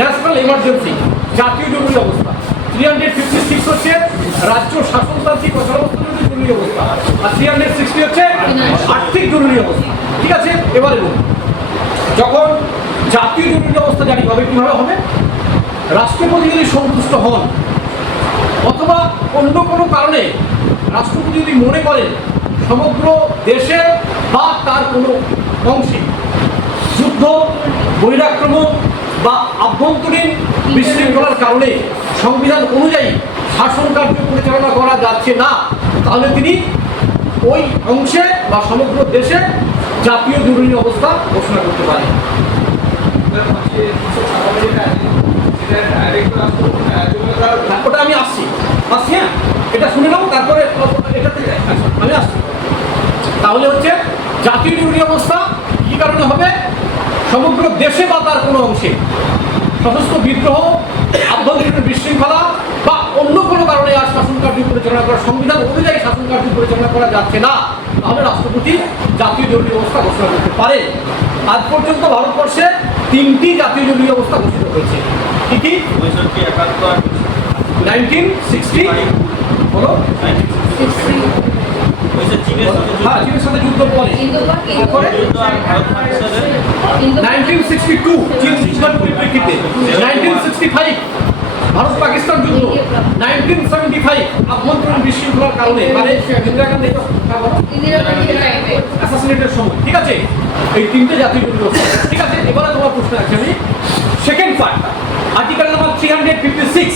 National emergency, জাতীয় জরুরি অবস্থা। 356 হচ্ছে রাজ্য শাসনতান্ত্রিক অচলাবস্থাজনিত জরুরি অবস্থা, আর 360 হচ্ছে আর্থিক জরুরি অবস্থা। ঠিক আছে, এবারে বলুন, যখন জাতীয় জরুরি অবস্থা জারি হবে কিভাবে হবে? রাষ্ট্রপতি যদি সন্তুষ্ট হন অথবা অন্য কোনো কারণে রাষ্ট্রপতি যদি মনে করেন সমগ্র দেশে বা তার কোনো অংশে যুদ্ধ, বহিরাক্রমণ বা আভ্যন্তরীণ বিশৃঙ্খলার কারণে সংবিধান অনুযায়ী শাসন কার্য পরিচালনা করা যাচ্ছে না, তাহলে তিনি ওই অংশে বা সমগ্র দেশে জাতীয় জরুরি অবস্থা ঘোষণা করতে পারেন। ওটা আমি আসছি, হ্যাঁ, এটা শুনে নাও, তারপরে এটা থেকে আমি আসছি। তাহলে হচ্ছে জাতীয় জরুরি অবস্থা কি কারণে হবে? সমগ্র দেশে বা তার কোনো অংশে সশস্ত্র বিদ্রোহ, আভ্যন্তরীণ বিশৃঙ্খলা বা অন্য কোনো কারণে আর শাসন কার্য পরিচালনা করা, সংবিধান অনুযায়ী শাসন কার্য পরিচালনা করা যাচ্ছে না, তাহলে রাষ্ট্রপতি জাতীয় জরুরি অবস্থা ঘোষণা করতে পারে। আজ পর্যন্ত ভারতবর্ষে 3টি জাতীয় জরুরি অবস্থা ঘোষিত হয়েছে। কি কি? 1960 বলো, হ্যাঁ, চীনের সাথে যুদ্ধ পরে, তারপরে 1962 চীন যুদ্ধের পরিপ্রেক্ষিতে, 1965 ভারত পাকিস্তান যুদ্ধ, 1975 আভ্যন্তরীণ বিশৃঙ্খলার কারণে, মানে ইন্দিরা গান্ধী অ্যাসাসিনেটের সময়। ঠিক আছে, এই 3টে জাতীয় জরুরি অবস্থা। ঠিক আছে, এবারে তোমার প্রশ্ন আছে, আমি সেকেন্ড পার্ট, আর্টিকেল নাম্বার 356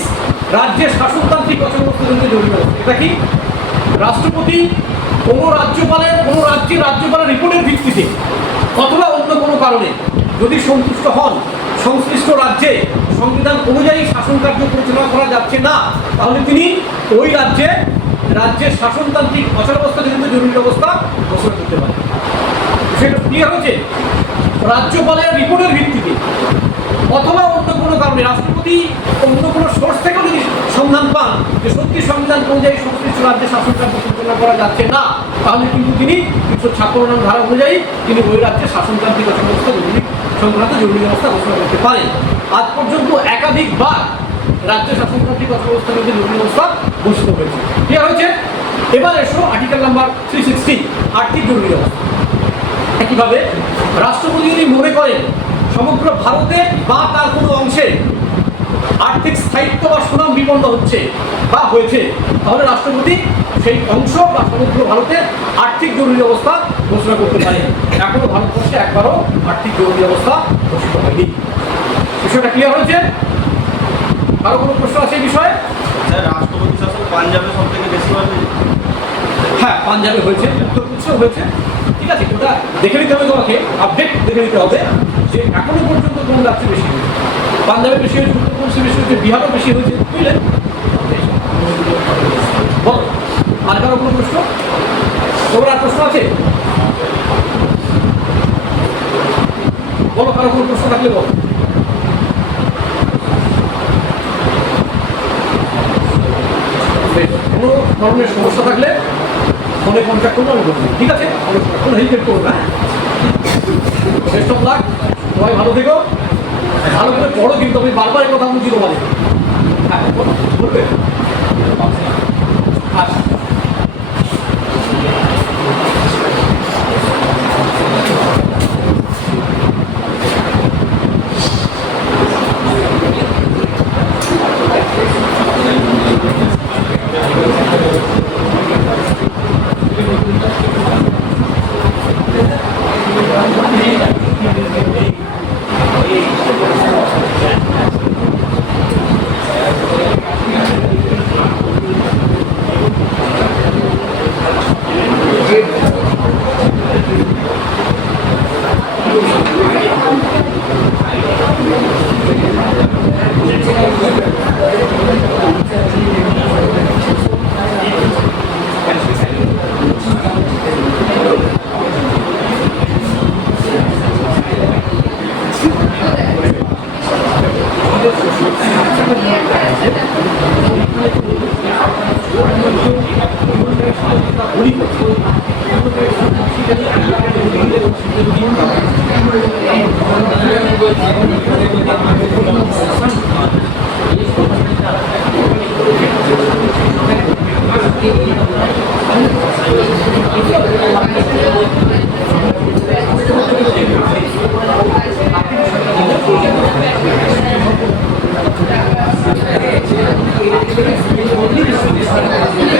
রাজ্যের শাসনতান্ত্রিক অচলাবস্থাজনিত জরুরি অবস্থা। এটা কি? রাষ্ট্রপতি কোনো রাজ্যপালের, কোনো রাজ্যের রাজ্যপালের রিপোর্টের ভিত্তিতে অথবা অন্য কোনো কারণে যদি সন্তুষ্ট হন সংশ্লিষ্ট রাজ্যে সংবিধান অনুযায়ী শাসন কার্য পরিচালনা করা যাচ্ছে না, তাহলে তিনি ওই রাজ্যের শাসনতান্ত্রিক অচলাবস্থাজনিত জরুরি অবস্থা ঘোষণা করতে পারেন। সেটা ক্লিয়ার হয়েছে? রাজ্যপালের রিপোর্টের ভিত্তিতে অথবা অন্য কোনো কারণে রাষ্ট্রপতি অন্য কোনো সোর্স থেকেও যদি সন্ধান পান যে সত্যি সংবিধান অনুযায়ী সংশ্লিষ্ট রাজ্যে শাসন কার্য পরিচালনা করা যাচ্ছে না, তাহলে কিন্তু তিনি 356 নং ধারা অনুযায়ী তিনি ওই রাজ্যের শাসনতান্ত্রিক অচলাবস্থা সংক্রান্ত জরুরি অবস্থা ঘোষণা করতে পারেন। আজ পর্যন্ত একাধিকবার রাজ্য শাসনতান্ত্রিক অচলাবস্থাজনিত জরুরি অবস্থা ঘোষিত হয়েছে। ক্লিয়ার হয়েছে? এবার এসো আর্টিকেল নাম্বার 360 আর্থিক জরুরি অবস্থা। একইভাবে রাষ্ট্রপতি যদি মনে করেন সমগ্র ভারতে বা তার কোনো অংশে আর্থিক স্থায়িত্ব বা সুনাম বিপন্ন হচ্ছে বা হয়েছে, তাহলে রাষ্ট্রপতি সেই অংশ বা সমগ্র ভারতে আর্থিক জরুরি অবস্থা ঘোষণা করতে পারে। এখনো ভারতবর্ষে একবারও আর্থিক জরুরি অবস্থা ঘোষিত হয়নি। বিষয়টা ক্লিয়ার হয়েছে? কারো কোনো প্রশ্ন আছে এই বিষয়ে? রাষ্ট্রপতি শাসন পাঞ্জাবে সব থেকে বেশি হবে। হ্যাঁ, পাঞ্জাবে হয়েছে, উত্তরপ্রদেশেও হয়েছে। ঠিক আছে, ওটা দেখে নিতে হবে, তোমাকে আপডেট দেখে নিতে হবে যে এখনো পর্যন্ত কোন রাজ্যে বেশি হয়েছে। পাঞ্জাবে বেশি হয়েছে, উত্তরপ্রদেশে বেশি হয়েছে, বিহারও বেশি হয়েছে, বুঝলেন? বলো, আর কারো কোনো প্রশ্ন? তোমার আর প্রশ্ন আছে? বলো, কারো কোনো প্রশ্ন থাকলে বলো। কোনো ধরনের সমস্যা থাকলে ফোনে কন্ট্যাক্ট করবো, আমি বলবো। ঠিক আছে, কোনো হেল্প করবো না। বেস্ট অফ লাক, সবাই ভালো থেকো, ভালো করে পড়ো, কিন্তু আমি বারবার এই কথা বলছি তোমাদের। হ্যাঁ, বলবে। আচ্ছা, বদলি প্রতিষ্ঠান